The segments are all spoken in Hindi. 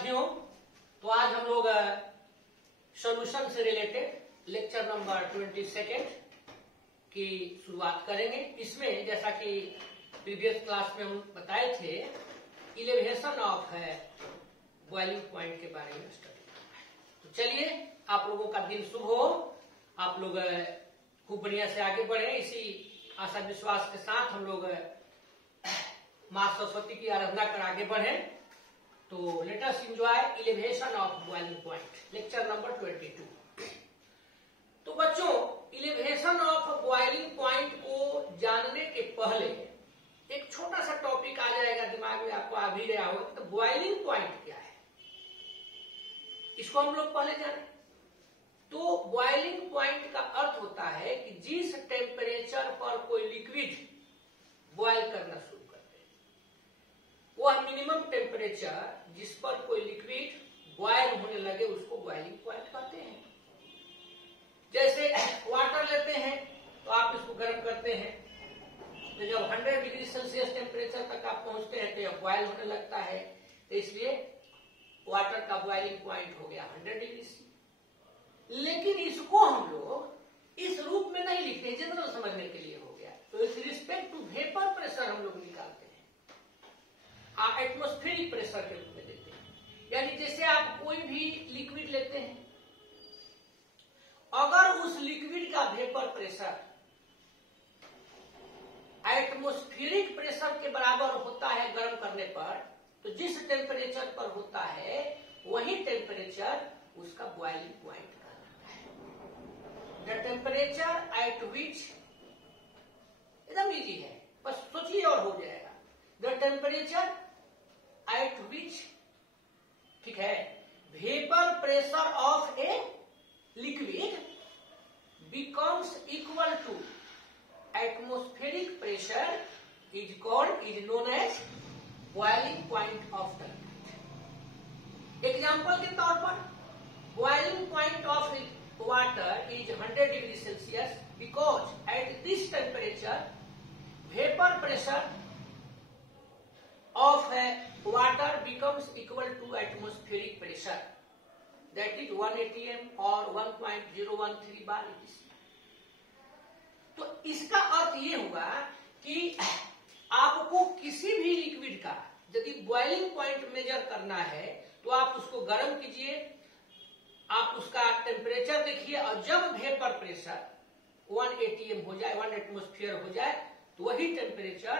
साथियों, तो आज हम लोग सॉल्यूशन से रिलेटेड लेक्चर नंबर 22 की शुरुआत करेंगे। इसमें जैसा कि प्रीवियस क्लास में हम बताए थे, इलेवेशन ऑफ बॉइलिंग पॉइंट के बारे में स्टडी करना है। तो चलिए, आप लोगों का दिन शुभ हो, आप लोग खूब बढ़िया से आगे बढ़े। इसी आशा विश्वास के साथ हम लोग मां सरस्वती की आराधना कर आगे बढ़े। तो let us enjoy elevation of boiling point, lecture number 22। तो बच्चों, इलेवेशन ऑफ बॉइलिंग पॉइंट को जानने के पहले एक छोटा सा टॉपिक आ जाएगा दिमाग में, आपको आ भी रहा होगा। तो बॉइलिंग पॉइंट क्या है, इसको हम लोग पहले जाने। तो बॉइलिंग पॉइंट का अर्थ होता है कि जिस टेम्परेचर पर कोई लिक्विड बॉयल करना शुरू करते हैं, वह मिनिमम टेम्परेचर जिस पर कोई लिक्विड बॉयल होने लगे उसको बॉइलिंग पॉइंट कहते हैं। जैसे वाटर लेते हैं तो आप इसको गर्म करते हैं, तो जब 100 डिग्री सेल्सियस टेम्परेचर तक आप पहुंचते हैं तो यह बॉयल होने लगता है। तो इसलिए वाटर का बॉइलिंग पॉइंट हो गया 100 डिग्री सी। लेकिन इसको हम लोग इस रूप में नहीं लिखते, जनरल समझने के लिए हो गया। तो इस रिस्पेक्ट टू वेपर प्रेशर हम लोग निकालते हैं, एटमॉस्फेरिक प्रेशर के रूप में देते हैं। यानी जैसे आप कोई भी लिक्विड लेते हैं, अगर उस लिक्विड का वेपर प्रेशर एटमॉस्फेरिक प्रेशर के बराबर होता है गर्म करने पर, तो जिस टेम्परेचर पर होता है वही टेम्परेचर उसका बॉइलिंग पॉइंट कहलाता है। द टेम्परेचर एट विच, एकदम इजी है, बस सोचिए और हो जाएगा। द टेम्परेचर एट विच, ठीक है, vapour pressure of a liquid becomes equal to atmospheric pressure is known as boiling point of the liquid. Example के तौर पर, boiling point of water is 100 degree Celsius because at this temperature vapor pressure of water becomes equal to atmospheric pressure, that is 1 atm or 1.013 bar etc. तो इसका अर्थ ये हुआ कि आपको किसी भी लिक्विड का यदि बॉइलिंग पॉइंट मेजर करना है तो आप उसको गर्म कीजिए, आप उसका टेम्परेचर देखिए, और जब वेपर प्रेशर 1 atm हो जाए, 1 एटमॉस्फेयर हो जाए, तो वही टेम्परेचर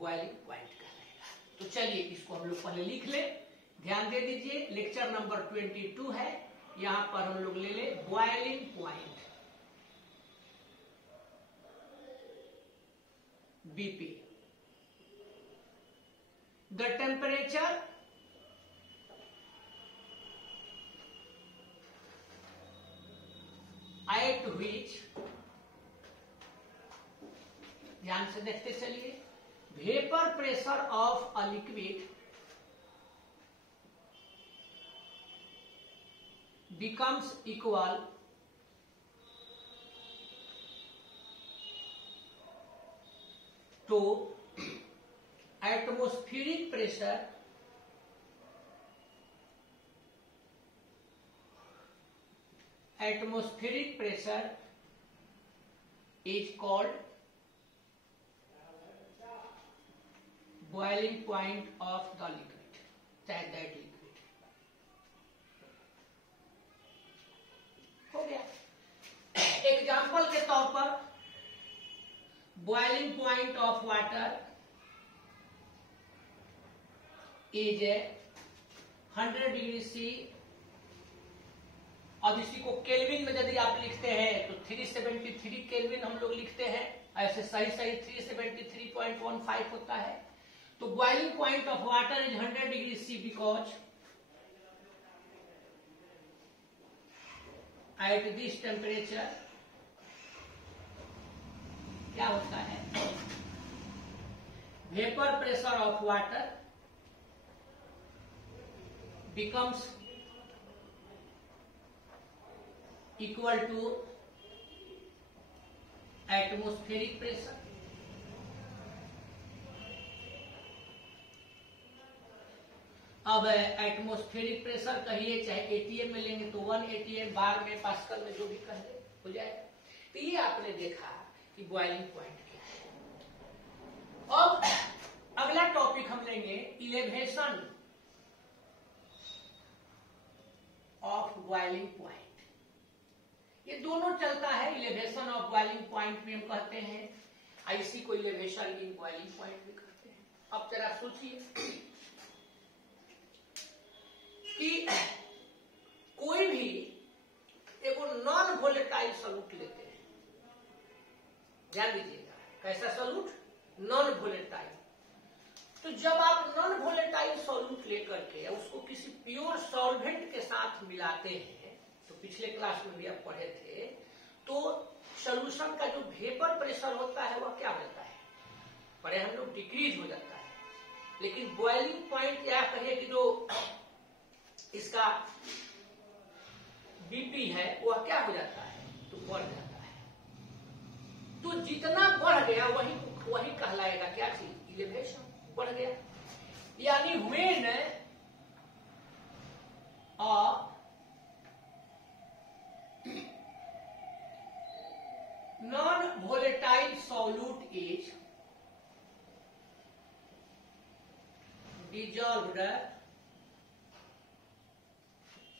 बॉइलिंग पॉइंट कहलाएगा। तो चलिए इसको हम लोग पहले लिख ले, ध्यान दे दीजिए। लेक्चर नंबर 22 है, यहां पर हम लोग ले ले boiling point, BP, the temperature at विच, ध्यान से देखते चलिए, vapour pressure of a liquid becomes equal to atmospheric pressure is called boiling point of the liquid, that liquid. हो गया। एग्जाम्पल के तौर पर, boiling point of water is 100 degree C. अब इसी को केल्विन में यदि आप लिखते हैं तो 373 केल्विन हम लोग लिखते हैं, ऐसे सही 373.15 होता है। तो boiling point of water is 100 degree C because at this temperature क्या होता है, vapour pressure of water becomes equal to atmospheric pressure. अब एटमॉस्फेरिक प्रेशर कहिए चाहे एटीएम में लेंगे तो 1 atm, बार में, पास्कल में, जो भी कहे हो जाएगा। तो ये आपने देखा कि बॉइलिंग पॉइंट क्या है। अब अगला टॉपिक हम लेंगे इलेवेशन ऑफ बॉइलिंग पॉइंट। ये दोनों चलता है, इलेवेशन ऑफ बॉइलिंग पॉइंट भी हम कहते हैं, इसी को इलेवेशन इन बॉइलिंग पॉइंट भी कहते हैं। अब जरा सोचिए कि कोई भी एक नॉन वोलेटाइल सॉल्यूट लेते हैं, ध्यान दीजिएगा, कैसा सॉल्यूट? Non volatile. तो जब आप नॉन वोलेटाइल सॉल्यूट लेकर के उसको किसी प्योर सॉल्वेंट के साथ मिलाते हैं, तो पिछले क्लास में भी आप पढ़े थे, तो सॉल्यूशन का जो वेपर प्रेशर होता है वह क्या होता है? पढ़े हम लोग, डिक्रीज हो जाता है। लेकिन बॉइलिंग पॉइंट या कहिए कि जो इसका बीपी है वह क्या हो जाता है? तो बढ़ जाता है। तो जितना बढ़ गया वही कहलाएगा क्या चीज? इलेवेशन, बढ़ गया। यानी when a non volatile solute is dissolved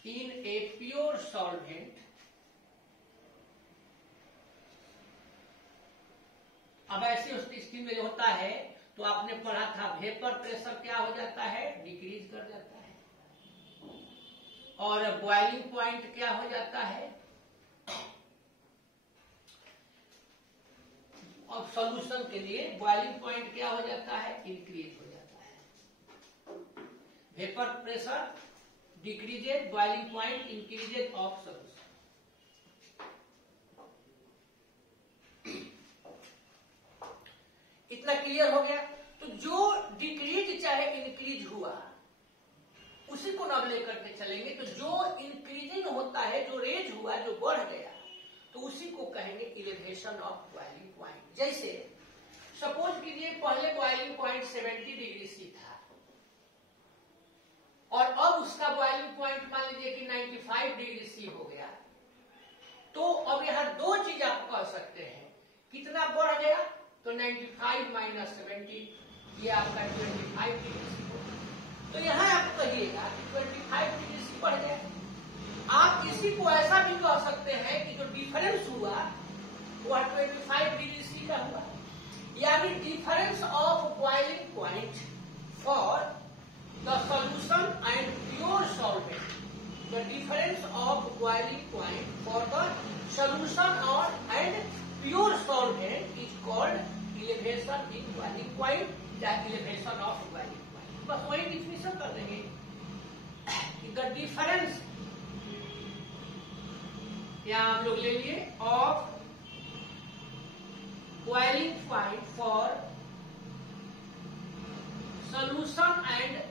in a pure solvent, अब ऐसी स्थिति में होता है तो आपने पढ़ा था वेपर प्रेशर क्या हो जाता है? डिक्रीज कर जाता है। और बॉइलिंग पॉइंट क्या हो जाता है? और सॉल्यूशन के लिए बॉइलिंग पॉइंट क्या हो जाता है? इंक्रीज हो जाता है। Vapour pressure decreases, boiling point increases of solution. इतना क्लियर हो गया। तो जो डिक्रीज चाहे इंक्रीज हुआ उसी को नाम लेकर के चलेंगे। तो जो इंक्रीजिंग होता है, जो रेज हुआ, जो बढ़ गया, तो उसी को कहेंगे इलेवेशन ऑफ बॉइलिंग पॉइंट। जैसे सपोज कीजिए पहले बॉइलिंग पॉइंट 70 डिग्री सी था और अब उसका बॉइलिंग पॉइंट मान लीजिए कि 95 डिग्री सी हो गया। तो अब यहां दो चीज आप कह सकते हैं, कितना बढ़ गया? तो 95 माइनस 70, ये आपका 25 डिग्री सी हो। तो यहां आप कहिएगा कि 25 डिग्री सी बढ़ गया। आप इसी को ऐसा भी कह सकते हैं कि जो डिफरेंस हुआ वह 25 डिग्री सी का हुआ। यानी difference of boiling point for the solution and pure solvent, the difference of boiling point for the solution or and pure solvent is called elevation in boiling point या elevation of boiling point। बस वही डिफिनेशन कर देंगे कि the difference, यहाँ हम लोग ले लिए, of boiling point for solution and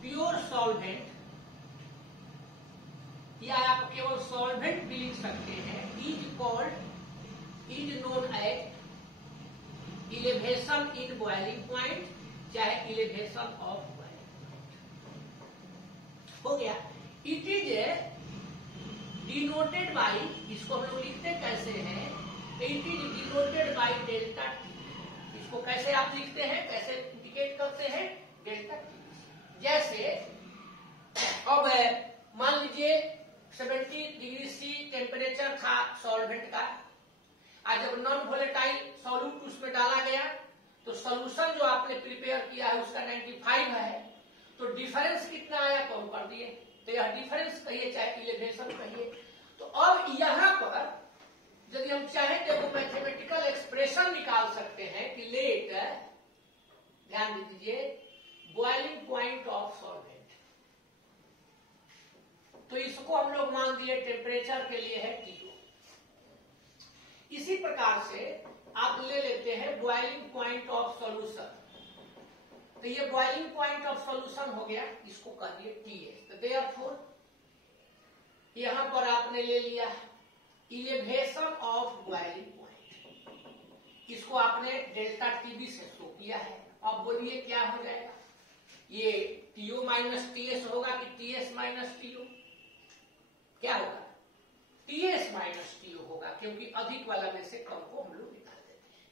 pure solvent, या आप केवल सॉल्वेंट भी लिख सकते हैं, is known as elevation in boiling point चाहे इलेवेशन ऑफ बॉइलिंग पॉइंट। हो गया। इट इज डिनोटेड बाई, इसको हम लोग लिखते कैसे हैं? It is denoted by delta T. इसको कैसे आप लिखते हैं, कैसे इंडिकेट करते हैं? Delta T. जैसे अब मान लीजिए 70 डिग्री सी टेम्परेचर था सॉल्वेंट का, आज जब नॉन वोलेटाइल सॉल्यूट उसमें डाला गया तो सॉल्यूशन जो आपने प्रिपेयर किया है उसका 95 है, तो डिफरेंस कितना आया कम कर दिए। तो यह डिफरेंस कहिए चाहे इलेवेशन कहिए। तो अब यहां पर यदि हम चाहें तो मैथमेटिकल एक्सप्रेशन निकाल सकते हैं कि लेट, ध्यान दीजिए, बॉइलिंग पॉइंट ऑफ सॉल्वेंट, तो इसको हम लोग मान दिए टेम्परेचर के लिए है T2। इसी प्रकार से आप ले लेते हैं बॉइलिंग पॉइंट ऑफ सॉल्यूशन, तो ये बॉइलिंग पॉइंट ऑफ सॉल्यूशन हो गया, इसको कह दिए TS। तो देयरफॉर यहां पर आपने ले लिया इलेवेशन ऑफ बॉइलिंग पॉइंट, इसको आपने डेल्टा टीबी से शो किया है। अब बोलिए क्या हो जाएगा? ये टीओ माइनस टीएस होगा कि टीएस माइनस टीओ? क्या होगा? टीएस माइनस टीओ होगा, क्योंकि अधिक वाला में से कम को हम लोग निकाल देते हैं।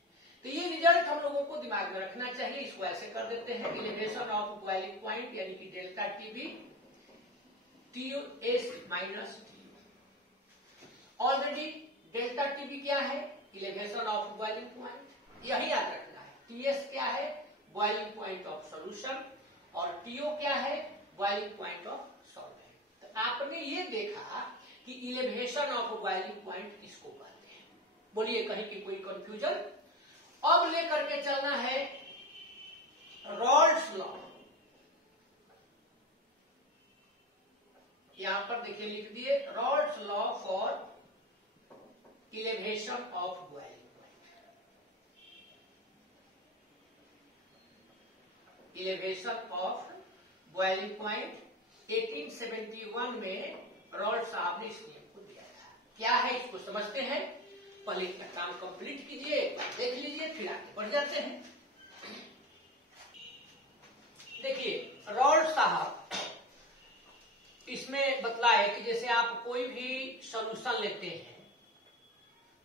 तो ये रिजल्ट हम लोगों को दिमाग में रखना चाहिए। इसको ऐसे कर देते हैं, एलिवेशन ऑफ बॉइलिंग पॉइंट यानी कि delta TB TO S minus TO. Already delta TB क्या है? एलिवेशन ऑफ बॉइलिंग पॉइंट, यही याद रखना है। टीएस क्या है? बॉइलिंग पॉइंट ऑफ सॉल्यूशन, और टीओ क्या है? Boiling point of solvent. तो आपने ये देखा कि इलेवेशन ऑफ बॉइलिंग पॉइंट इसको कहते हैं। बोलिए कहीं की कोई कंफ्यूजन? अब लेकर के चलना है रॉल्ड्स लॉ। यहां पर देखिए लिख दिए, Raoult's law for elevation of boiling point. Elevation of boiling point 1871 में रॉल्ड साहब ने इस नियम को दिया था। क्या है इसको समझते हैं? पहले इतना काम कंप्लीट कीजिए, देख लीजिए, फिर आगे बढ़ जाते हैं। देखिए रॉल्ड साहब इसमें बतलाए कि जैसे आप कोई भी सॉल्यूशन लेते हैं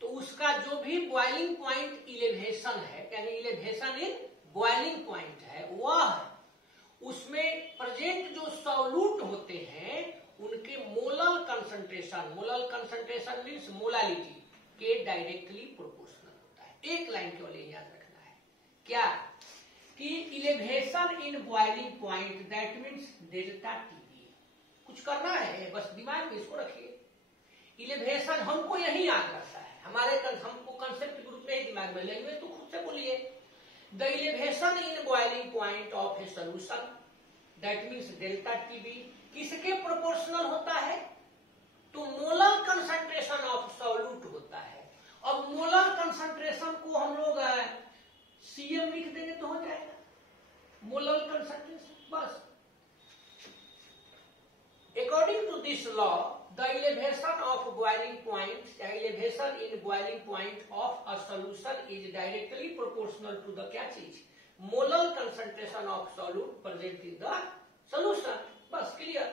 तो उसका जो भी बॉइलिंग पॉइंट इलेवेशन है, यानी इलेवेशन इन बॉइलिंग पॉइंट है, वह उसमें प्रेजेंट जो सॉल्यूट होते हैं उनके मोलल कंसंट्रेशन मीन्स मोलालिटी के डायरेक्टली प्रोपोर्शनल होता है। एक लाइन केवल याद रखना है, क्या कि elevation in boiling point that means delta TB. कुछ करना है बस दिमाग में इसको रखिए। इलेवेशन हमको यही याद रहता है, हमको कंसेप्ट ग्रुप में ही दिमाग में, लैंग्वेज तो खुद से बोलिए। The elevation in boiling point of a solution that means delta TB किसके प्रोपोर्शनल होता है? तो मोलर कंसंट्रेशन ऑफ सॉल्यूट होता है। अब मोलर कंसंट्रेशन को हम लोग सीएम लिख देंगे तो हो जाएगा, मोलर कंसंट्रेशन बस। According to this law, the elevation of boiling point, the elevation in boiling point of a solution is directly proportional to the क्या चीज? Molar concentration of solute present in the solution. बस क्लियर,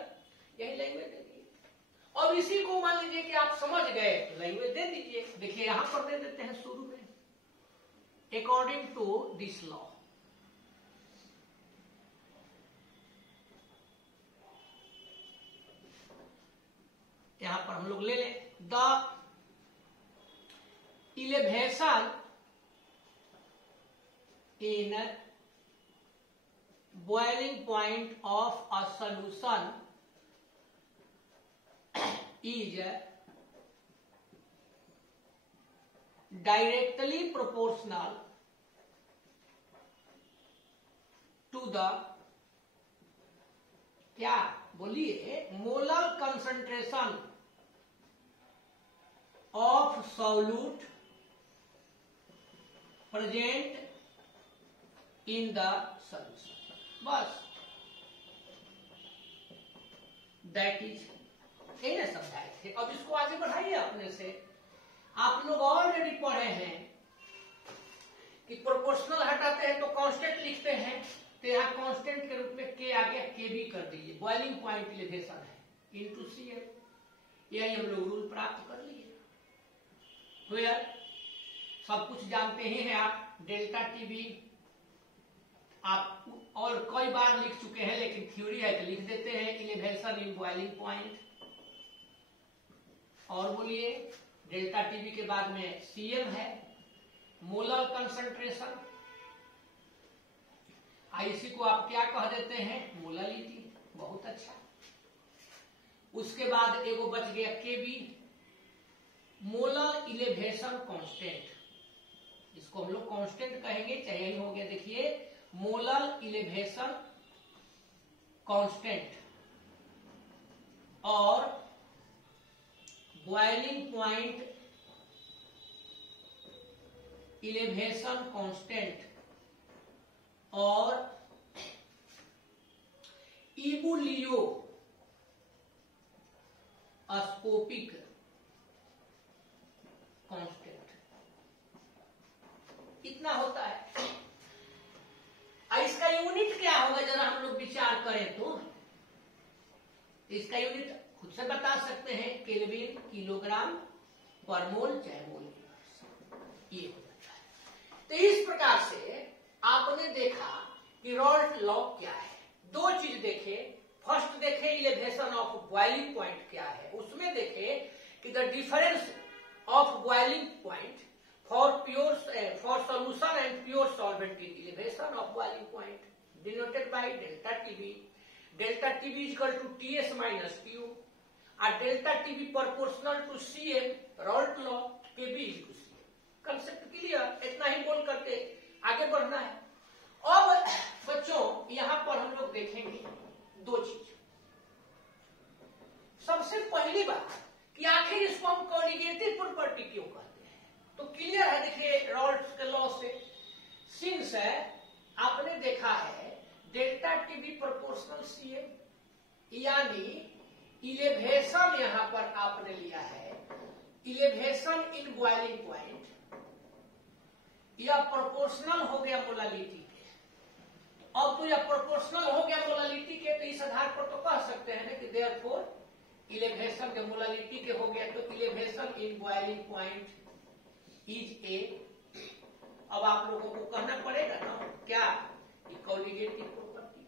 यही लैंग्वेज दे दी। अब इसी को मान लीजिए कि आप समझ गए तो लैंग्वेज दे दीजिए। देखिए यहां पर दे देते हैं शुरू में, अकॉर्डिंग टू दिस लॉ। यहां पर हम लोग ले लें, the elevation in boiling point of a solution is directly proportional to the क्या बोलिए? Molar concentration of solute present in the solution. बस दैट इज, यही ना समझाए थे। अब इसको आगे बढ़ाइए अपने से। आप लोग ऑलरेडी पढ़े हैं कि प्रोपोर्शनल हटाते हैं तो कांस्टेंट लिखते हैं, तो यहाँ कांस्टेंट के रूप में के आगे के भी कर दीजिए। बॉइलिंग पॉइंट इलेवेशन है इनटू सीएम, यही हम लोग रूल प्राप्त कर लिए। तो यार सब कुछ जानते ही हैं आप, डेल्टा टीबी आप और कई बार लिख चुके हैं, लेकिन थ्योरी है तो लिख देते हैं, इलेवेशन इन बॉइलिंग पॉइंट। और बोलिए डेल्टा टीबी के बाद में सीएम है, मोलर कंसंट्रेशन, इसी को आप क्या कह देते हैं? मोलालिटी। बहुत अच्छा। उसके बाद एगो बच गया केबी, मोलर इलेवेशन कांस्टेंट। इसको हम लोग कांस्टेंट कहेंगे, चाहे यही हो गया। देखिए मोलर इलेवेशन कांस्टेंट और बॉइलिंग पॉइंट इलेवेशन कांस्टेंट और इबुलियो स्कोपिक कांस्टेंट, इतना होता है। इसका क्या होगा जरा हम लोग विचार करें तो इसका यूनिट खुद से बता सकते हैं, केल्विन, किलोग्राम पर मोल चाहे मोल ये हो जाता है। तो इस प्रकार से आपने देखा कि रॉल्ट लॉ क्या है। दो चीज देखे, फर्स्ट देखे इलेवेशन ऑफ बॉइलिंग पॉइंट क्या है, उसमें देखे कि the difference of boiling point for solution and pure solvent is elevation of boiling point denoted by delta TB. Delta TB is equal to TS minus TU और delta TB proportional to CM Raoult law KB is to CM. Concept clear, इतना ही बोल करके आगे बढ़ना है। अब बच्चों यहां पर हम लोग देखेंगे दो चीज। सबसे पहली बात कि आखिर इसको हम कॉन्जुगेटिव प्रॉपर्टी क्यों कहते हैं, तो क्लियर है। देखिए रॉल्ट्स के लॉ से सिंस है आपने देखा है डेल्टा टीबी प्रोपोर्शनल सीएम, यानी इलेवेशन यहां पर आपने लिया है इलेवेशन इन बॉइलिंग पॉइंट, यह प्रोपोर्शनल हो गया मोलालिटी के। अब तो यह प्रोपोर्शनल हो गया मोलालिटी के, तो इस आधार पर तो कह सकते हैं ना कि देयरफॉर इलेवेशन के मोलालिटी के हो गया, तो elevation in boiling point is a. अब आप लोगों को कहना पड़ेगा ना क्या, कॉन्जुगेटिव प्रॉपर्टी।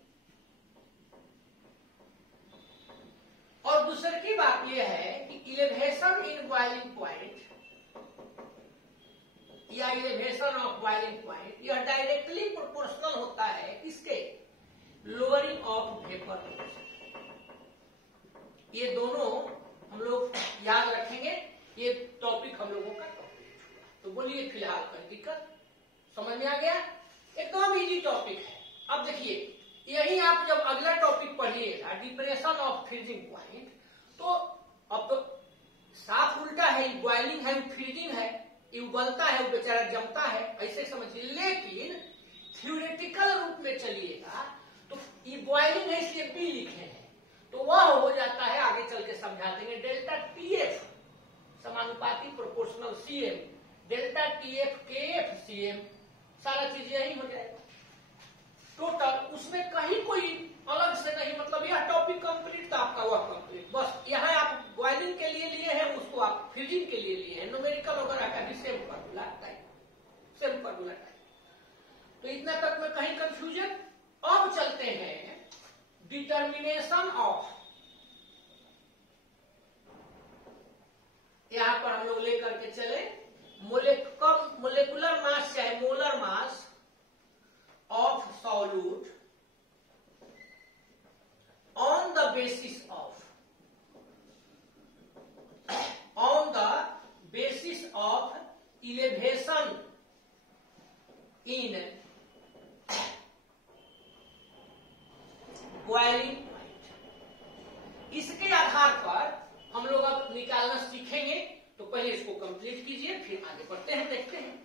और दूसरी की बात यह है कि इलेवेशन इन बॉइलिंग पॉइंट या इलेवेशन ऑफ बॉइलिंग पॉइंट यह डायरेक्टली प्रोपोर्शनल होता है किसके, लोअरिंग ऑफ वेपर प्रेशर। ये दोनों हम लोग याद रखेंगे, ये टॉपिक हम लोगों का कंप्लीट हुआ। तो बोलिए फिलहाल का दिक्कत समझ में आ गया, एकदम इजी टॉपिक है। अब देखिए यही आप जब अगला टॉपिक पढ़िएगा डिप्रेशन ऑफ फ्रीजिंग पॉइंट, तो अब तो साफ उल्टा है, बॉइलिंग है फ्रीजिंग है, ये उबलता है वो बेचारा जमता है, ऐसे समझिए। लेकिन थ्योरेटिकल रूप में चलिएगा तो ये बॉइलिंग है इसलिए बी लिखे हैं, तो वह हो जाता है, आगे चल के समझा देंगे, डेल्टा टीएफ समानुपाती proportional CM, delta TF KF CM, सारा चीज यही हो जाएगा टोटल। उसमें कहीं कोई अलग से नहीं, मतलब यह टॉपिक कंप्लीट था आपका, वह कंप्लीट। बस यहाँ आप बॉइलिंग के लिए लिए हैं, उसको आप फ्रीजिंग के लिए लिए हैं, न्यूमेरिकल वगैरह का भी same formula type, same formula type. तो इतना तक में कहीं कंफ्यूजन। अब चलते हैं डिटर्मिनेशन ऑफ, यहां पर हम लोग लेकर के चले मोलेकुलर मास चाहे molar mass of solute on the basis of elevation in boiling point। इसके आधार पर हम लोग अब निकालना सीखेंगे, तो पहले इसको कंप्लीट कीजिए फिर आगे बढ़ते हैं, देखते हैं।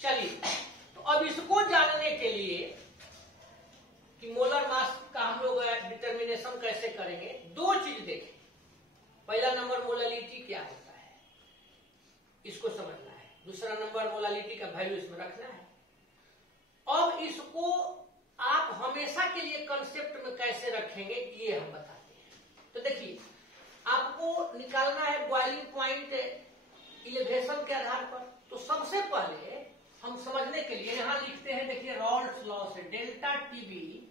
चलिए तो अब इसको जानने के लिए कि मोलर मास का हम लोग डिटर्मिनेशन कैसे करेंगे, दो चीज देखें। पहला नंबर मोलालिटी क्या होता है, इसको समझना है। दूसरा नंबर मोलालिटी का वैल्यू इसमें रखना है। अब इसको आप हमेशा के लिए कंसेप्ट में कैसे रखेंगे ये हम बताते हैं। तो देखिए आपको निकालना है बॉइलिंग पॉइंट इलेवेशन के आधार पर। तो सबसे पहले हम समझने के लिए यहां लिखते हैं, देखिए रॉल्ट्स लॉ से delta TB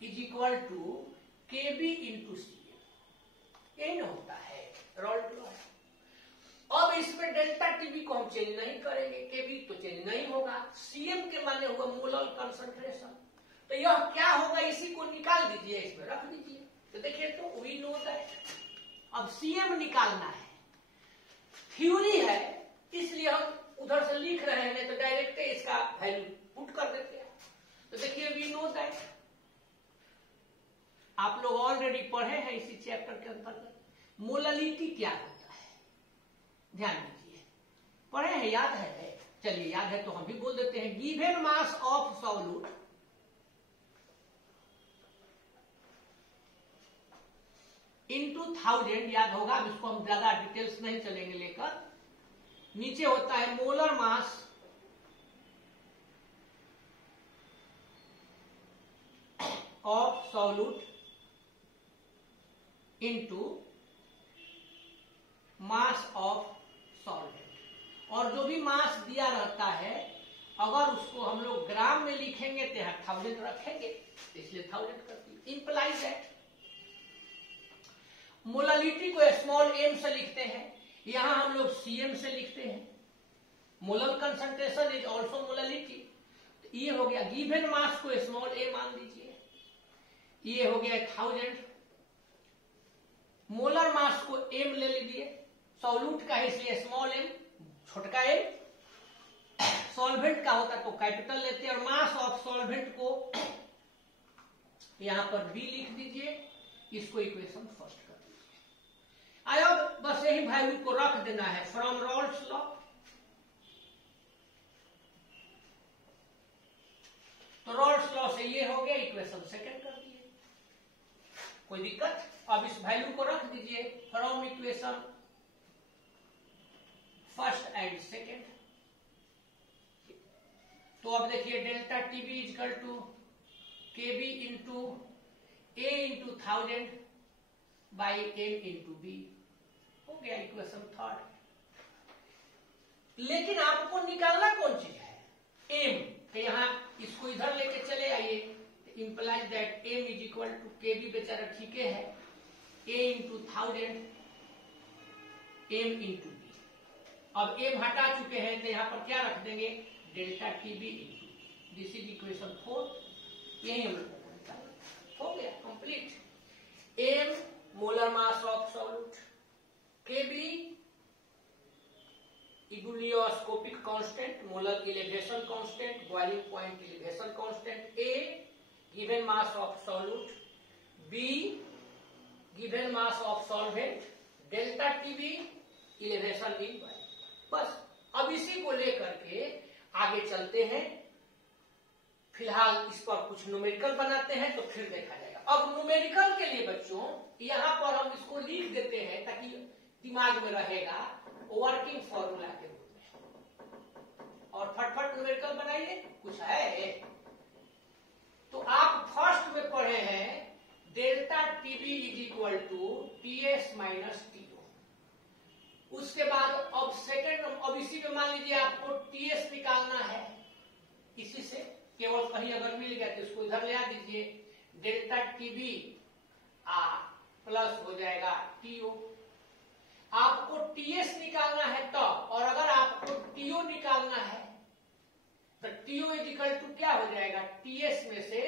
is equal to KB into C, यही ना होता है रॉल्ट लॉ। अब इसमें डेल्टा टीबी को हम चेंज नहीं करेंगे, केबी तो चेंज नहीं होगा, सीएम के माने हुआ मोलर कंसंट्रेशन। तो यह क्या होगा, इसी को निकाल दीजिए, इसमें रख दीजिए। तो देखिए तो वी नो दैट अब सीएम निकालना है, थ्योरी है इसलिए हम उधर से लिख रहे हैं, तो डायरेक्ट इसका वैल्यू पुट कर देते हैं। तो देखिए वी नो दैट, आप लोग ऑलरेडी पढ़े हैं इसी चैप्टर के अंतर्गत मोलालिटी क्या होता है, ध्यान दीजिए पढ़े हैं, याद है। चलिए याद है तो हम भी बोल देते हैं, given mass of solute into 1000, याद होगा। अब इसको हम ज्यादा डिटेल्स नहीं चलेंगे लेकर, नीचे होता है molar mass solute into mass of solvent. और जो भी मास दिया रहता है अगर उसको हम लोग ग्राम में लिखेंगे तो यहाँ 1000 रखेंगे, इसलिए 1000 कर दिए। इंप्लाइज दैट मोलालिटी को स्मॉल m से लिखते हैं, यहां हम लोग cm से लिखते हैं। Molar concentration is also molality. ये हो गया गिवन मास को स्मॉल a मान दीजिए, ये हो गया 1000। मोलर मास को m ले लीजिए, सॉल्यूट का है इसलिए स्मॉल m, छोटका m। सॉल्वेंट का होता तो कैपिटल लेते हैं। और मास ऑफ सॉल्वेंट को यहां पर b लिख दीजिए, इसको इक्वेशन फर्स्ट कर दीजिए। अब बस यही वैल्यू को रख देना है फ्रॉम रॉल्स लॉ। तो रॉल्स लॉ से ये हो गया, इक्वेशन सेकंड कर दिए, कोई दिक्कत। अब इस वैल्यू को रख दीजिए from equation first and second. तो अब देखिए delta TB is equal to KB into A into 1000 by M into B, हो गया इक्वेशन थर्ड। लेकिन आपको निकालना कौन चीज है? एम। तो यहां इसको इधर लेके चले आइए, implies that M is equal to KB बेचारा ठीक है, A into 1000 M into B. अब एम हटा चुके हैं तो यहां पर क्या रख देंगे? Delta TB into, this is equation 4। यही हम लोग को निकालना हो गया complete. M molar mass of solute, KB ebullioscopic constant, molar elevation constant, boiling point elevation constant, A given mass of solute, B given mass of solvent, delta TB elevation in boiling. बस अब इसी को लेकर के आगे चलते हैं। फिलहाल इस पर कुछ न्यूमेरिकल बनाते हैं तो फिर देखा जाएगा। अब न्यूमेरिकल के लिए बच्चों यहां पर हम इसको लिख देते हैं ताकि दिमाग में रहेगा वर्किंग फॉर्मूला के रूप में। और फटफट न्यूमेरिकल बनाइए, कुछ है तो आप फर्स्ट में पढ़े हैं delta TB is equal to TS minus TO. उसके बाद अब सेकंड, अब इसी में मान लीजिए आपको टीएस निकालना है, इसी से केवल कहीं अगर मिल गया तो इसको इधर ले आ दीजिए, डेल्टा टीबी प्लस हो जाएगा टीओ। आपको टीएस निकालना है तो, और अगर आपको टीओ निकालना है तो टीओ इज इक्वल टू क्या हो जाएगा? टीएस में से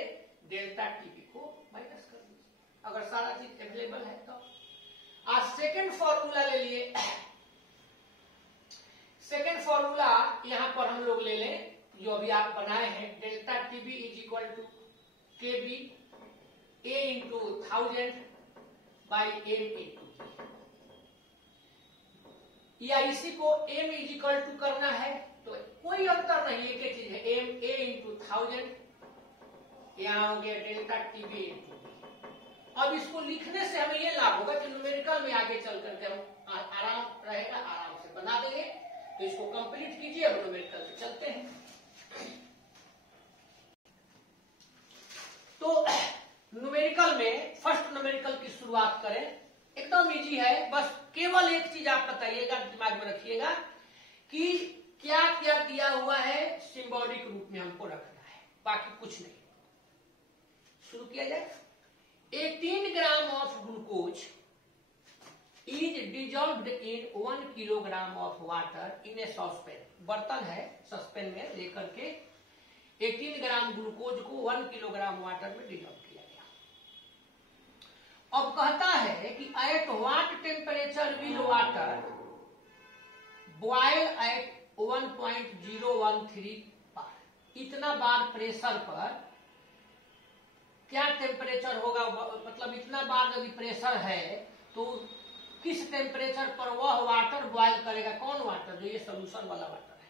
डेल्टा टीबी को माइनस कर दीजिए, अगर सारा चीज अवेलेबल है तो। आज सेकेंड फॉर्मूला ले लिए। सेकेंड फॉर्मूला यहां पर हम लोग ले लें जो अभी आप बनाए हैं, delta TB is equal to KB A into 1000 by M into B, या इसी को एम इज इक्वल टू करना है तो कोई अंतर नहीं, एक ही चीज है, एम ए इंटू 1000, यहां हो गया डेल्टा टीबी इंटू बी। अब इसको लिखने से हमें यह लाभ होगा कि न्यूमेरिकल में आगे चल करके हम आराम रहेगा, आराम से बना देंगे। तो इसको कंप्लीट कीजिए, अब न्यूमेरिकल से चलते हैं। तो न्यूमेरिकल में फर्स्ट न्यूमेरिकल की शुरुआत करें, एकदम इजी है। बस केवल एक चीज आप बताइएगा, दिमाग में रखिएगा कि क्या क्या दिया हुआ है, सिंबॉलिक रूप में हमको रखना है, बाकी कुछ नहीं। शुरू किया जाए। 18 gram of glucose is dissolved in 1 kilogram of water in A saucepan. बर्तन है, सस्पेन में लेकर के 18 ग्राम ग्लूकोज को 1 किलोग्राम वाटर में डिजॉल्व किया गया। अब कहता है कि at what temperature will water boil at 1.013 bar. इतना बार प्रेशर पर क्या टेम्परेचर होगा, मतलब इतना बार यदि प्रेशर है तो किस टेम्परेचर पर वह वाटर बॉयल करेगा। कौन वाटर? जो ये सोल्यूशन वाला वाटर है।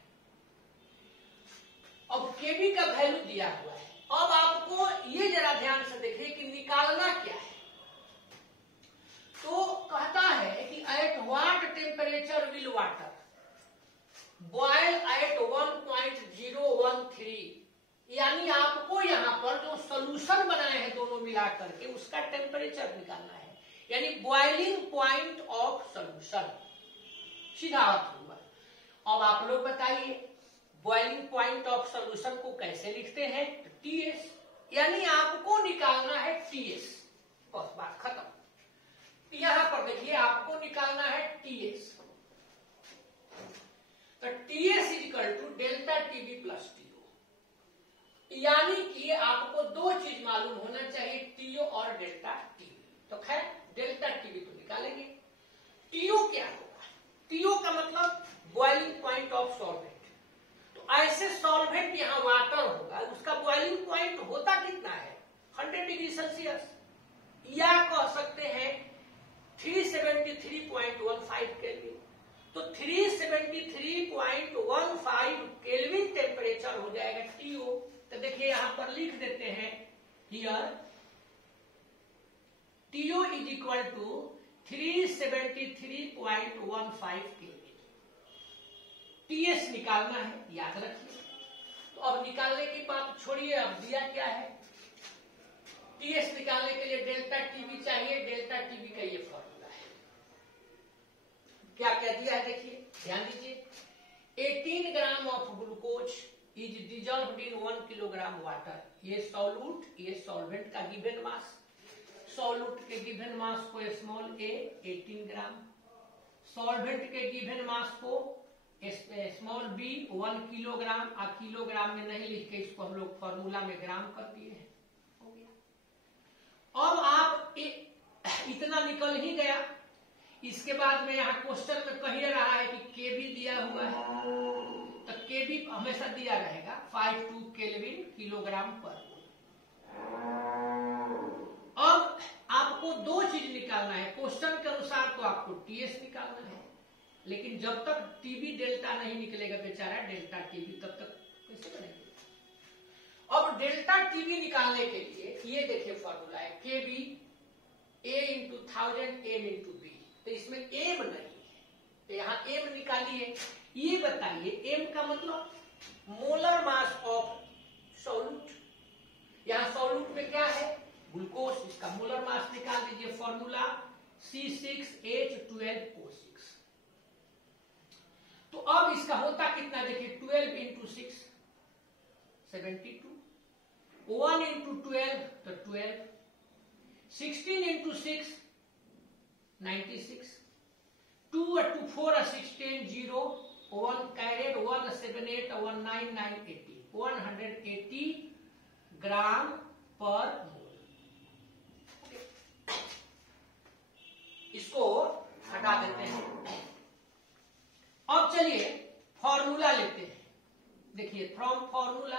अब केबी का वैल्यू दिया हुआ है। अब आपको ये जरा ध्यान से देखिए कि निकालना क्या है। तो कहता है कि at what temperature will water boil at 1.013 यानी आपको यहाँ पर जो सोल्यूशन बनाए हैं दोनों मिला करके उसका टेम्परेचर निकालना है, यानी बॉइलिंग पॉइंट ऑफ सोल्यूशन, सीधा अर्थ हुआ। अब आप लोग बताइए बॉइलिंग पॉइंट ऑफ सोल्यूशन को कैसे लिखते हैं? टीएस, यानी आपको निकालना है टीएस, बस बात खत्म। यहां पर देखिए आपको निकालना है टीएस, तो TS is equal to delta TB plus TO, यानी कि आपको दो चीज मालूम होना चाहिए, टीओ और डेल्टा टीबी। तो खैर डेल्टा टीबी तो निकालेंगे, टीओ क्या होगा? टीओ का मतलब बॉइलिंग पॉइंट ऑफ सॉल्वेंट। तो ऐसे सॉल्वेंट यहाँ वाटर होगा, उसका बॉइलिंग पॉइंट होता कितना है? 100 डिग्री सेल्सियस, या कह सकते हैं 373.15 केल्विन। तो 373.15 केल्विन टेम्परेचर हो जाएगा टीओ। तो देखिए यहां पर लिख देते हैं, here TO is equal to 373.15 kelvin. TS निकालना है, याद रखिए। तो अब निकालने की बात छोड़िए, अब दिया क्या है? टीएस निकालने के लिए डेल्टा टीबी चाहिए, डेल्टा टीबी का ये फॉर्मूला है। क्या क्या दिया है देखिए, ध्यान दीजिए। 18 gram of glucose is dissolved in 1 kilogram water. ये सॉल्यूट, ये सॉल्वेंट का गिवन मास। सॉल्यूट के गिवन मास को स्मॉल ए 18 ग्राम, सॉल्वेंट के गिवन मास को स्मॉल बी 1 किलोग्राम। आप किलोग्राम में नहीं लिख के इसको हम लोग फॉर्मूला में ग्राम कर दिए हैं, हो गया। अब आप इतना निकल ही गया, इसके बाद में यहाँ क्वेश्चन में कह रहा है कि केबी दिया हुआ है, तो केबी हमेशा दिया रहेगा 52 केल्विन किलोग्राम पर। अब आपको दो चीज निकालना है क्वेश्चन के अनुसार, तो आपको टीएस निकालना है, लेकिन जब तक टीबी डेल्टा नहीं निकलेगा बेचारा डेल्टा टीबी, तब तक कैसे बनेगा? अब डेल्टा टीबी निकालने के लिए ये देखिए फॉर्मूला है, केबी A into 1000 M into B. तो इसमें एम नहीं है, तो यहाँ एम निकालिए। ये बताइए एम का मतलब मोलर मास ऑफ सॉल्यूट। यहाँ सॉल्यूट में क्या है? ग्लूकोज, इसका मोलर मास निकाल दीजिए, फॉर्मूला C6H12O6। तो अब इसका होता कितना देखिए, 12 इंटू 6 72, 1 इंटू 12 तो 12, 16 इंटू 6 96, 2 to 4 16 0 1 carried 1 7 8 1 9 9 80 180 ग्राम पर मोल। इसको हटा देते हैं। अब चलिए फॉर्मूला लेते हैं। देखिए फ्रॉम फॉर्मूला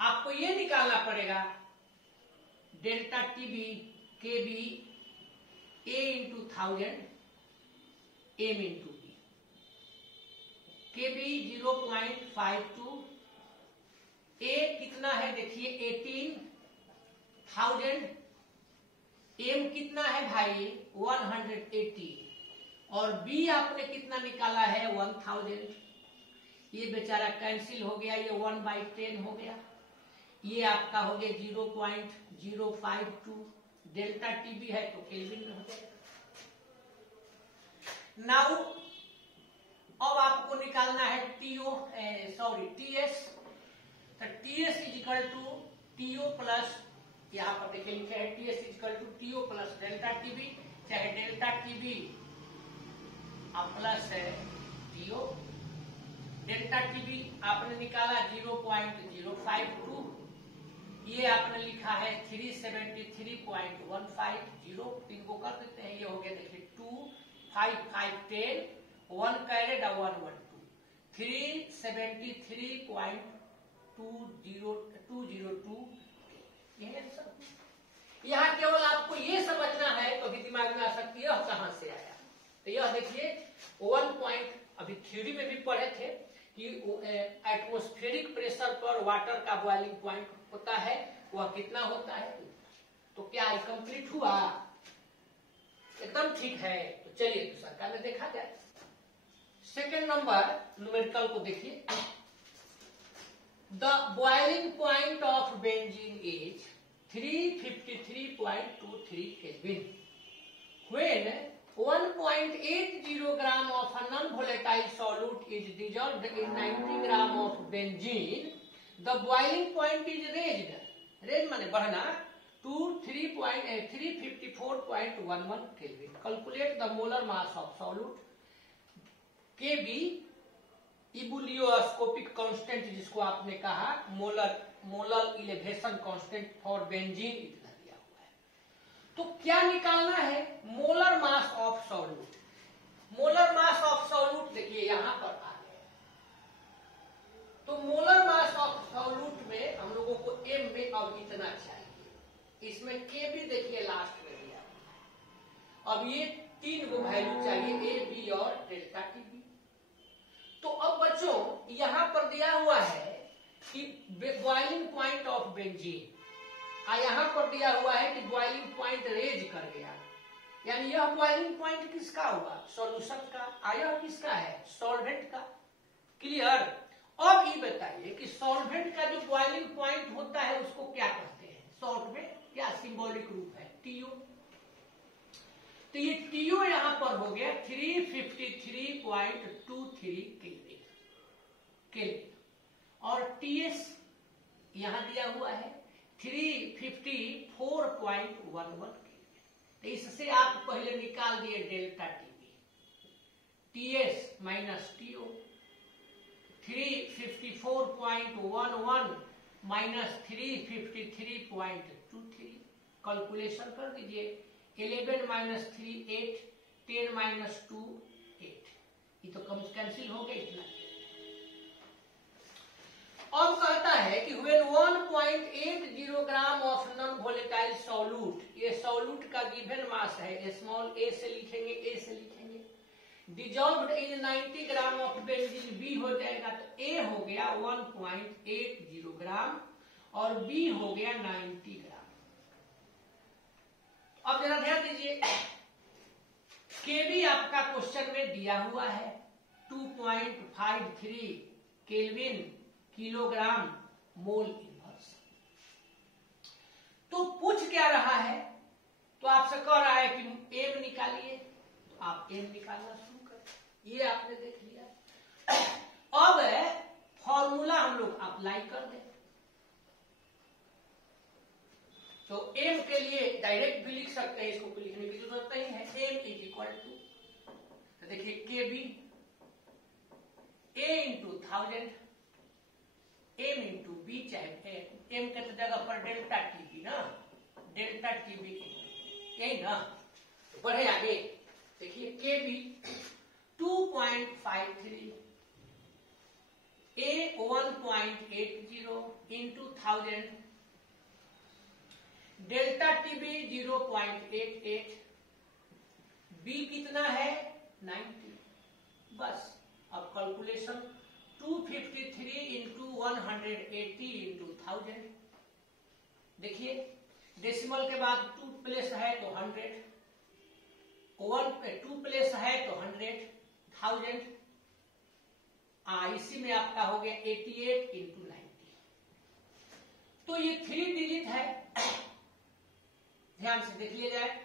आपको ये निकालना पड़ेगा, delta TB KB A into 1000 M into B. केबी 0.52, ए कितना है देखिए 18,000, एम कितना है भाई 180, और बी आपने कितना निकाला है 1000। ये बेचारा कैंसिल हो गया, ये 1/10 हो गया, ये आपका हो गया 0.052। डेल्टा टीबी है तो केल्विन में हो जाएगा। नाउ अब आपको निकालना है टीएस। तो TS is equal to TO plus, यहाँ पर देखिए लिखे है TS is equal to TO plus delta TB, चाहे डेल्टा टीबी प्लस है टीओ। डेल्टा टीबी आपने निकाला 0.052, ये आपने लिखा है 373.15, तीन को कर देते हैं, ये हो गया देखिए 2 5 5 10 1 कैरेड 1 1 2 373.202। ये आंसर। यहाँ केवल आपको ये समझना है तो भी दिमाग में आ सकती है कहां से आया। तो यह देखिए 1 पॉइंट अभी थ्योरी में भी पढ़े थे कि एटमॉस्फेरिक प्रेशर पर वाटर का बॉइलिंग पॉइंट होता है, वह कितना होता है। तो क्या कंप्लीट हुआ? एकदम ठीक है। तो चलिए दूसरा का में देखा जाए। सेकेंड नंबर न्यूमेरिकल को देखिए। The boiling point of benzene is 353.23 Kelvin when 1.80 gram of a non-volatile solute is dissolved in 90 gram of benzene. The boiling point is raised. Raised माने बढ़ना to 354.11 Kelvin. Calculate the molar mass of solute. Kb ebullioscopic constant जिसको आपने कहा molar elevation constant for benzene इतना दिया हुआ है। तो क्या निकालना है? Molar mass of solute. Molar mass of solute देखिए यहां पर आ गया। तो मोलर मास ऑफ सॉल्यूट में हम लोगों को एम में अब इतना चाहिए, इसमें के भी देखिए लास्ट में दिया हुआ है। अब ये 3 गो वैल्यू चाहिए, ए बी और डेल्टा टी बी। तो अब बच्चों यहां पर दिया हुआ है कि बॉइलिंग पॉइंट ऑफ बेंजीन, यहां पर दिया हुआ है कि बॉइलिंग पॉइंट रेज कर गया, यानी यह बॉइलिंग पॉइंट किसका हुआ? सॉल्यूशन का। यह किसका है? सॉल्वेंट का। क्लियर? अब ये बताइए कि सॉल्वेंट का जो बॉइलिंग पॉइंट होता है उसको क्या कहते हैं? शॉर्ट में क्या सिंबॉलिक रूप है? टीओ। तो ये टीओ यहां पर हो गया 353.23 केल्विन और टीएस यहां दिया हुआ है 354.11 केल्विन। तो इससे आप पहले निकाल दिए delta TB, TS minus TO 354.11 minus 353.23 calculation कर दीजिए। 11 माइनस 3 8, 10 माइनस 2 8, ये तो कम कैंसिल हो गया इतना। अब कहता है कि when 1.80 gram of non volatile solute, ये सॉल्यूट का गिवन मास है, स्मॉल ए से लिखेंगे, ए से लिखेंगे, dissolved in 90 gram of benzene, B हो जाएगा। तो ए हो गया 1.80 ग्राम और बी हो गया 90 ग्राम। अब जरा ध्यान दीजिए, केबी आपका क्वेश्चन में दिया हुआ है 2.53 केल्विन किलोग्राम मोल इनवर्स। तो पूछ क्या रहा है? तो आपसे कह रहा है कि एम निकालिए, तो आप एम निकालना शुरू करें। ये आपने देख लिया। अब फॉर्मूला हम लोग अप्लाई कर दें। तो एम के लिए डायरेक्ट भी लिख सकते हैं, इसको लिखने की जरूरत नहीं है। एम इज इक्वल टू, तो देखिए के बी ए इंटू 1000, एम इंटू बी, चाहे एम के जगह पर डेल्टा टीबी ना, डेल्टा टीबी यही ना। तो बढ़े आगे, देखिए के बी 2.53, ए 1.80 इंटू 1000, डेल्टा टीबी 0.88, बी कितना है 90। बस अब कैलकुलेशन 253 इंटू 180 इंटू 1000। देखिए डेसिमल के बाद 2 प्लेस है तो 100, 2 प्लेस है तो 100, 1000, इसी में आपका हो गया 88 इंटू 90। तो ये 3 डिजिट है, ध्यान से देख लिया जाए।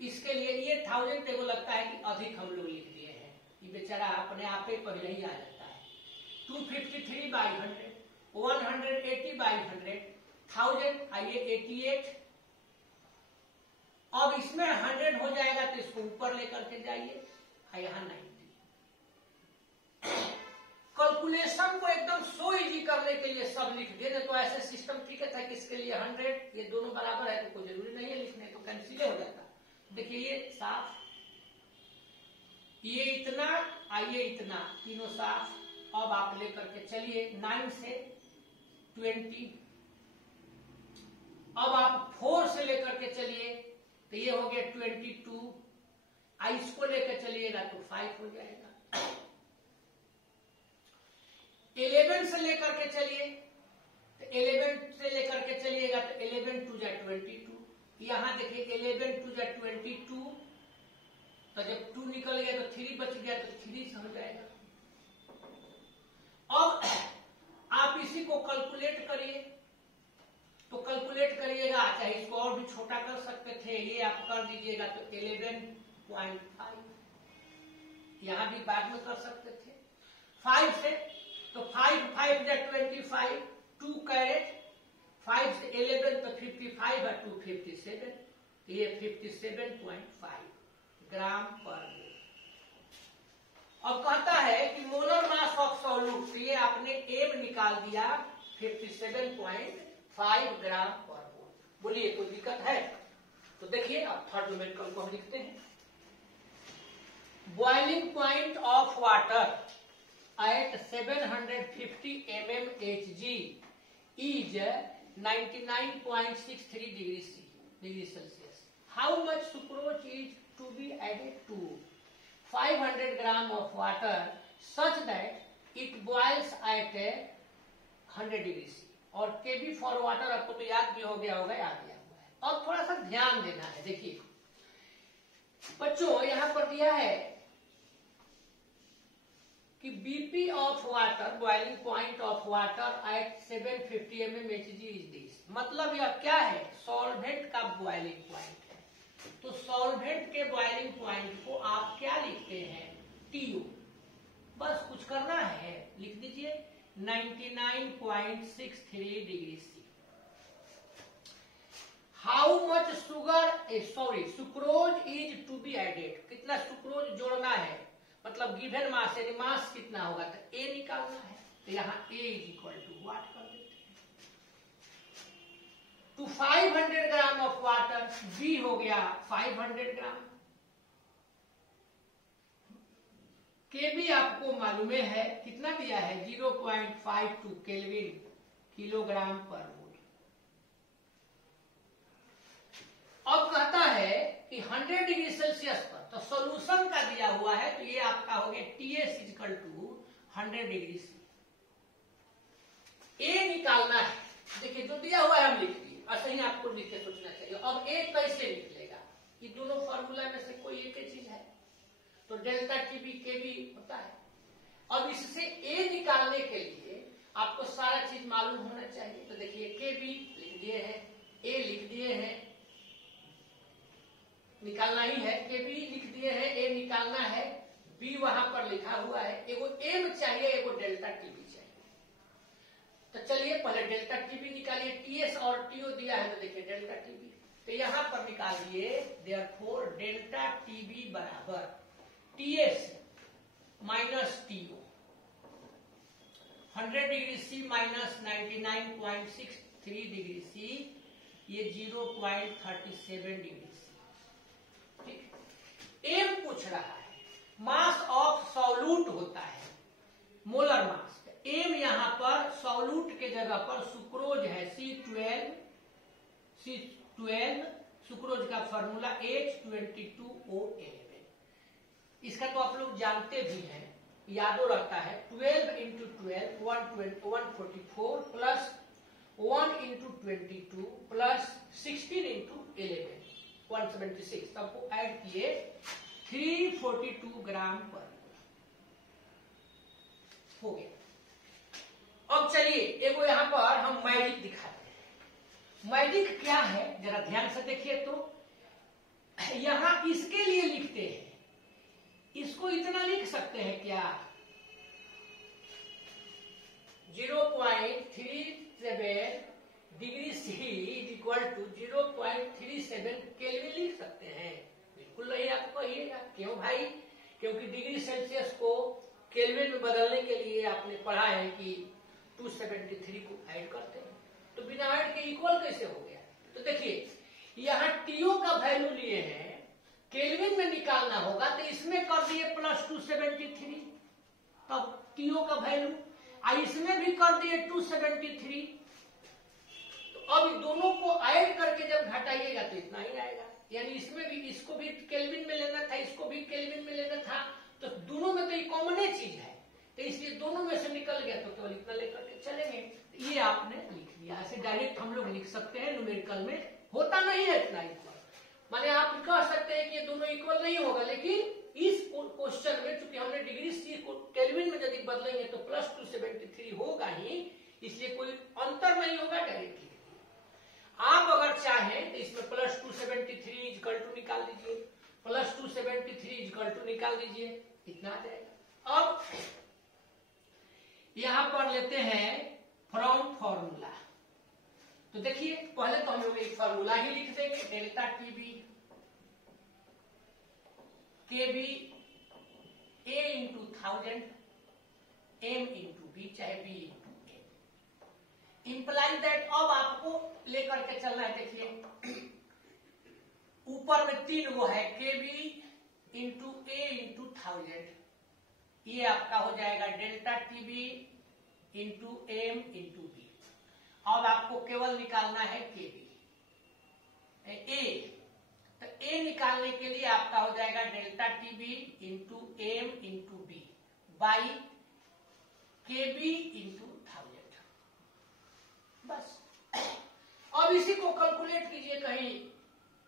इसके लिए ये 1000 को लगता है कि अधिक हम लोग लिख दिए हैं, ये बेचारा अपने आप ही पहले ही आ जाता है। 253 बाई 100, 180 बाई 100, 1000, आइए 88। अब इसमें 100 हो जाएगा तो इसको ऊपर लेकर के जाइए, यहाँ 90। कैलकुलेशन को एकदम सो इजी करने के लिए सब लिख दिए, तो ऐसे सिस्टम ठीक है था कि इसके लिए 100, ये दोनों बराबर है तो कोई जरूरी नहीं है लिखने, तो कैंसिल हो जाता। देखिए ये साफ, ये इतना, आइए इतना, तीनों साफ। अब आप लेकर के चलिए 9 से 20, अब आप 4 से लेकर के चलिए तो ये हो गया 22, इसको लेकर चलिएगा तो 5 हो जाएगा। 11 से लेकर के चलिए तो 11 से लेकर के चलिएगा तो 11 2 जा 22, यहां देखिए 11 2 जा 22, तो जब 2 निकल गया तो 3 बच गया तो 3 से हो जाएगा। करिए, तो कैलकुलेट करिएगा, चाहे इसको और भी छोटा कर सकते थे, ये आप कर दीजिएगा तो 11.5, यहां भी बाद में कर सकते थे 5 से, तो 5 5 25, 2 कैरेट, 5 से 11 तो 55 और 2 57, ये 57.5 ग्राम पर मोल। अब कहता है कि मोलर मास ऑफ सॉल्यूट, ये आपने एम निकाल दिया 57.5 ग्राम पर मोल। बोलिए कोई दिक्कत है? तो देखिए अब थर्ड न्यूमेरिकल को हम लिखते हैं। Boiling point of water at 750 mmHg is 99.63 degrees Celsius. How much sucrose is to be added to 500 gram of water such that it boils at 100 degree C? और kb for water आपको तो याद भी हो गया होगा, याद दिया हुआ है। और थोड़ा सा ध्यान देना है। देखिए बच्चों यहां पर दिया है कि BP of water, boiling point of water at 750 mmHg is this. मतलब यह क्या है? सॉल्वेंट का बॉइलिंग पॉइंट है। तो सॉल्वेंट के बॉइलिंग पॉइंट को आप क्या लिखते हैं? टीओ। बस कुछ करना है, लिख दीजिए 99.63 degree C. How much sucrose is to be added, कितना सुक्रोज जोड़ना है, मतलब गिवन मास यानी मास कितना होगा, तो ए निकालना है। तो यहाँ A is equal to what कर देते हैं, to 500 gram of water, B हो गया 500 ग्राम, के भी आपको मालूम है कितना दिया है, 0.52 केल्विन किलोग्राम पर मोल। अब कहता है कि 100 डिग्री सेल्सियस पर, तो सॉल्यूशन का दिया हुआ है, तो ये आपका हो गया TS equal to 100 degree C. A निकालना है। देखिए जो दिया हुआ है हम लिख दिए, ऐसे ही आपको लिख के सोचना चाहिए। अब ए कैसे निकलेगा? ये दोनों फॉर्मूला में से कोई एक ही चीज है, तो डेल्टा टीबी के भी होता है। अब इससे ए निकालने के लिए आपको सारा चीज मालूम होना चाहिए। तो देखिए के भी लिख दिए हैं, ए लिख दिए हैं, निकालना ही है, के बी लिख दिए हैं, ए निकालना है, बी वहां पर लिखा हुआ है, एगो एम चाहिए, एगो डेल्टा टीबी चाहिए। तो चलिए पहले डेल्टा टीबी निकालिए, टीएस और टीओ दिया है, तो देखिए डेल्टा टीबी, तो यहां पर निकाल दिए, देयरफॉर डेल्टा टीबी बराबर TS minus TO, 100 degree C minus 99.63 degree C, ये 0.37 डिग्री। एम पूछ रहा है, मास ऑफ सॉल्यूट होता है मोलर मास। एम यहां पर सॉल्यूट के जगह पर सुक्रोज है, C12, सुक्रोज का फॉर्मूला H22O11। इसका तो आप लोग जानते भी हैं, यादो रहता है, 12 into 12 144 plus 1 into 22 plus 16 into 11 176, सबको ऐड किए 342 ग्राम पर हो गया। अब चलिए एगो यहां पर हम मैजिक दिखाते हैं। मैजिक क्या है जरा ध्यान से देखिए। तो यहां इसके लिए लिखते हैं, इसको इतना लिख सकते हैं क्या, 0.37 degree C is equal to 0.37 kelvin लिख सकते हैं? बिल्कुल नहीं। आप कहिएगा क्यों भाई? क्योंकि डिग्री सेल्सियस को केल्विन में बदलने के लिए आपने पढ़ा है कि 273 को ऐड करते हैं, तो बिना ऐड के इक्वल कैसे हो गया? तो देखिए यहाँ टीओ का वैल्यू लिए हैं, केल्विन में निकालना होगा, तो इसमें कर दिए प्लस 273, तब टीओ का वैल्यू, इसमें भी कर दिए 273। अब दोनों को ऐड करके जब घटाइएगा तो इतना ही आएगा, यानी इसमें भी, इसको भी केल्विन में लेना था, इसको भी केल्विन में लेना था, तो दोनों में तो ये कॉमन चीज है, तो इसलिए दोनों में से निकल गया, तो केवल इतना लेकर के चलेंगे। ये आपने लिख लिया, ऐसे डायरेक्ट हम लोग लिख सकते हैं, न्यूमेरिकल में होता नहीं है इतना इक्वल। माने आप कह सकते हैं कि ये दोनों इक्वल नहीं होगा, लेकिन इस क्वेश्चन में चूंकि हमने डिग्री सी को केल्विन में यदि बदलेंगे तो प्लस 273 होगा ही, इसलिए कोई अंतर नहीं होगा, डायरेक्टली। आप अगर चाहें तो इसमें प्लस 273 इक्वल टू निकाल दीजिए, प्लस 273 इक्वल टू निकाल दीजिए, इतना आ जाएगा। अब यहां पर लेते हैं फ्रॉम फॉर्मूला। तो देखिए पहले तो हम लोग एक फॉर्मूला ही लिख देंगे, delta TB KB A into 1000 M into B चाहे B into M, imply that. अब आपको लेकर के चलना है, देखिए ऊपर में 3 वो है, केबी इंटू ए इंटू 1000, ये आपका हो जाएगा delta TB into M into B. अब आपको केवल निकालना है केबी ए, तो ए निकालने के लिए आपका हो जाएगा delta TB into M into B by KB into 1000, बस। अब इसी को कैलकुलेट कीजिए, कहीं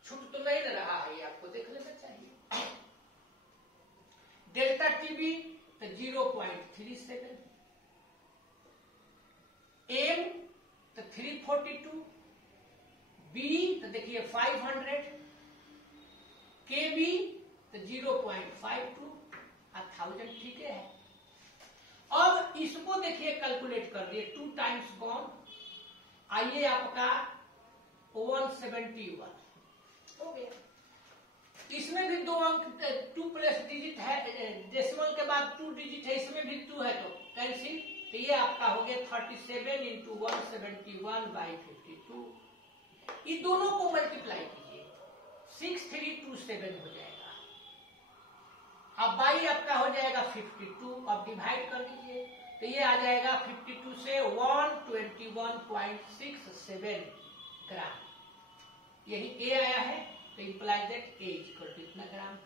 छूट तो नहीं रहा है, आपको देख लेना चाहिए। डेल्टा टीबी तो 0.37, एम तो 342, बी तो देखिए 500, केबी तो 0.52 और 1000, ठीक है। अब इसको देखिए कैलकुलेट कर दिए, 2 टाइम्स कौन आइए आपका 171 हो गया। इसमें भी 2 अंक 2 प्लस डिजिट है, डेसिमल के बाद 2 डिजिट है, इसमें भी 2 है, तो कैंसिल। तो ये आपका हो गया 37 इंटू 171 बाई 52। ये दोनों को मल्टीप्लाई कीजिए, 6327 हो जाएगा। अब बाई आपका हो जाएगा 52, अब डिवाइड कर लीजिए, तो ये आ जाएगा 52 से 121.67 ग्राम, यही ए आया है। तो imply that A equal to इतना ग्राम।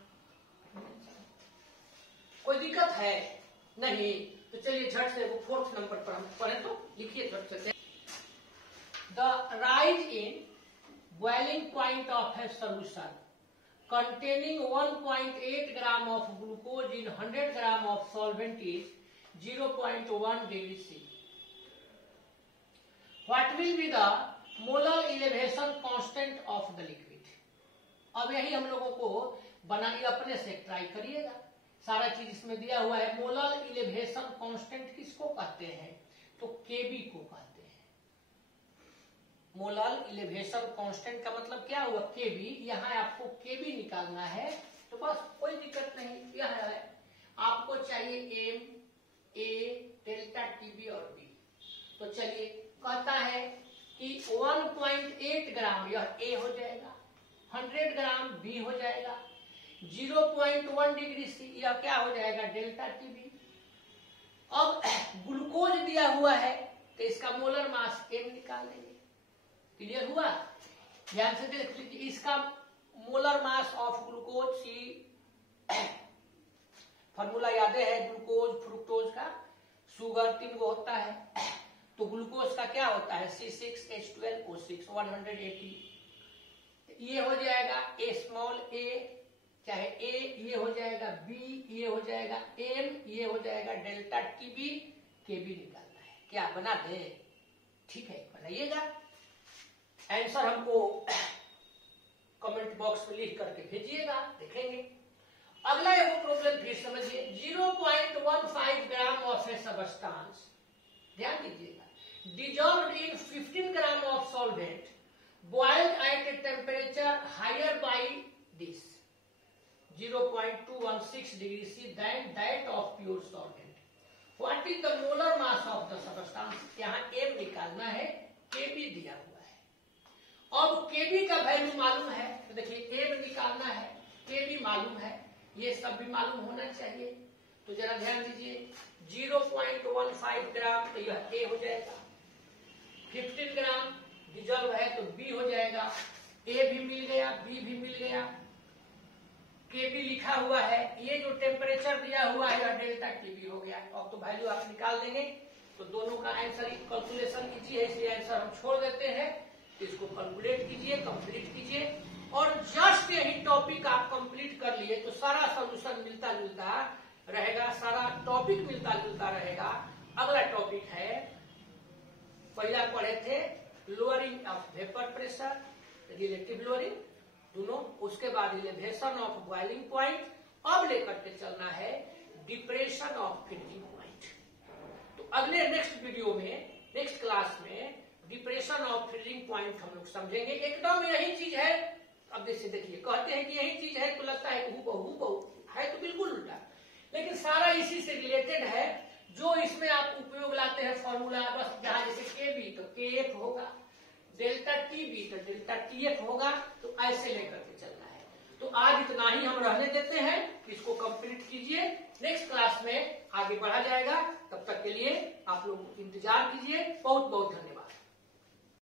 कोई दिक्कत है नहीं? तो चलिए झट से वो 4th नंबर पर हम पढ़े, तो लिखिए झट से। The rise in boiling point of a solution containing 1.8 gram of glucose in 100 gram of solvent is 0.1 degree C. What will be the molar elevation constant of the liquid? अब यही हम लोगों को बनाइए, अपने से ट्राई करिएगा। सारा चीज इसमें दिया हुआ है। मोलर इलेवेशन कांस्टेंट किसको कहते हैं? तो केबी को कहते हैं। मोलर इलेवेशन कांस्टेंट का मतलब क्या हुआ? केबी। यहाँ आपको केबी निकालना है, तो बस कोई दिक्कत नहीं, यह है आपको चाहिए एम, ए, डेल्टा टीबी और बी। तो चलिए कहता है कि 1.8 ग्राम यह ए हो जाएगा, 100 ग्राम बी हो जाएगा, 0.1 डिग्री सी यह क्या हो जाएगा? Delta TB. अब ग्लूकोज दिया हुआ है, तो इसका मोलर मास एम निकाल लेंगे। क्लियर हुआ? ध्यान से देख लीजिए, इसका molar mass of glucose C, formula याद है ग्लूकोज फ्रुक्टोज का, शुगर 3 गो होता है, तो ग्लूकोज का क्या होता है? C6H12O6 180। ये हो जाएगा ए स्मॉल ए, चाहे ए, ये हो जाएगा बी, ये हो जाएगा एम, ये हो जाएगा डेल्टा टीबी, केबी निकालना है। क्या बना दे? ठीक है, बनाइएगा। आंसर हमको कमेंट बॉक्स में लिख करके भेजिएगा, देखेंगे। अगला एगो प्रॉब्लम फिर समझिए। 0.15 ग्राम ऑफ ए सबस्टांस, ध्यान दीजिएगा, dissolved in 15 gram of solvent boiled at a temperature higher by this 0.216 degree C than that of pure solvent. What is the molar mass of the substance? यहाँ M निकालना है, Kb दिया हुआ है। अब Kb का वैल्यू मालूम है, तो देखिए M निकालना है, Kb मालूम है, ये सब भी मालूम होना चाहिए। तो जरा ध्यान दीजिए, 0.15 ग्राम तो यह A हो जाएगा, 15 ग्राम डिजॉल्व है तो बी हो जाएगा, ए भी मिल गया, बी भी मिल गया, के भी लिखा हुआ है, ये जो टेम्परेचर दिया हुआ है डेल्टा टीबी हो गया। अब तो वैल्यू आप निकाल देंगे, तो दोनों का आंसर कैलकुलेशन कीजिए, इसलिए आंसर हम छोड़ देते हैं। इसको कैलकुलेट कीजिए, कंप्लीट कीजिए, और जस्ट यही टॉपिक आप कंप्लीट कर लिए तो सारा सोल्यूशन मिलता जुलता रहेगा, सारा टॉपिक मिलता जुलता रहेगा। अगला टॉपिक है पहला पढ़े थे lowering of vapour pressure, relative lowering दोनों, उसके बाद एलिवेशन ऑफ बॉइलिंग पॉइंट, अब लेकर के चलना है डिप्रेशन ऑफ फ्रीजिंग पॉइंट। तो अगले नेक्स्ट वीडियो में, नेक्स्ट क्लास में डिप्रेशन ऑफ फ्रीजिंग पॉइंट हम लोग समझेंगे। एकदम यही चीज है। अब जैसे देखिए कहते हैं कि यही चीज है तो लगता है हूबहू है, तो बिल्कुल उल्टा, लेकिन सारा इसी से रिलेटेड है। जो इसमें आप उपयोग लाते हैं फॉर्मूला, बस जहां जैसे के बी तो के एफ होगा, डेल्टा टी बी तो डेल्टा टी एफ होगा, तो ऐसे लेकर के चलना है। तो आज इतना ही हम रहने देते हैं, इसको कंप्लीट कीजिए, नेक्स्ट क्लास में आगे बढ़ा जाएगा। तब तक के लिए आप लोग इंतजार कीजिए। बहुत बहुत धन्यवाद।